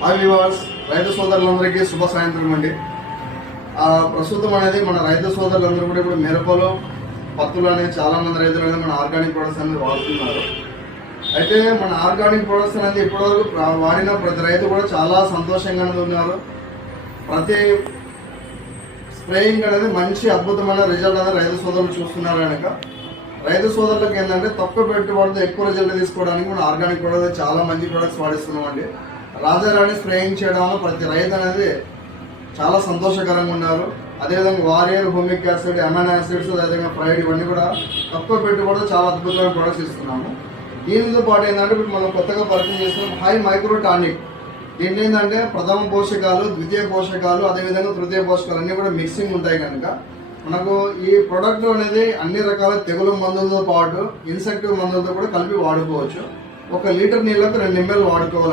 Hi వివాస్, రైతు సోదరులందరికీ శుభ సాయంత్రం అండి. ప్రస్తుతం అనేది మన రైతు సోదరులందరూ కూడా ఇప్పుడు మిరపలు, పత్తులు అనేది చాలా మంది రైతులు అనేది మన ఆర్గానిక్ ప్రొడక్ట్స్ అనేది వాడుతున్నారు. అయితే మన ఆర్గానిక్ ప్రొడక్ట్స్ అనేది ఇప్పటివరకు వాడిన ప్రతి రైతు కూడా చాలా సంతోషంగా ఉన్నారు. ప్రతి స్ప్రేయింగ్ అనేది మంచి అద్భుతమైన రిజల్ట్ అనేది రైతు సోదరులు చూస్తున్నారు. కనుక రైతు సోదరులకు ఏంటంటే తక్కువ పెట్టుబడితో ఎక్కువ రిజల్ట్ తీసుకోవడానికి మన ఆర్గానిక్ ప్రొడక్ట్స్ చాలా మంచి ప్రొడక్ట్స్ వాడిస్తున్నామండి. రాజారాణి స్ప్రేయింగ్ చేయడం వల్ల ప్రతి రైతు అనేది చాలా సంతోషకరంగా ఉన్నారు. అదేవిధంగా warrior, humic acid, amino acids, అదేవిధంగా ఫ్రైడ్ ఇవన్నీ కూడా తక్కువ పెట్టుబడితో చాలా అద్భుతమైన ప్రొడక్ట్స్ ఇస్తున్నాము. దీనితో పాటు ఏంటంటే ఇప్పుడు మనం కొత్తగా పరిచయం చేస్తున్నాం హై మైక్రో టానిక్. దీంట్లో ఏంటంటే ప్రథమ పోషకాలు, ద్వితీయ పోషకాలు, అదేవిధంగా తృతీయ పోషకాలు అన్నీ కూడా మిక్సింగ్ ఉంటాయి. కనుక మనకు ఈ ప్రొడక్ట్ అనేది అన్ని రకాల తెగులు మందులతో పాటు ఇన్సెక్టివ్ మందులతో కూడా కలిపి వాడుకోవచ్చు. 1 లీటర్ నీళ్ళకు 2 ml వాడుకోవాలి.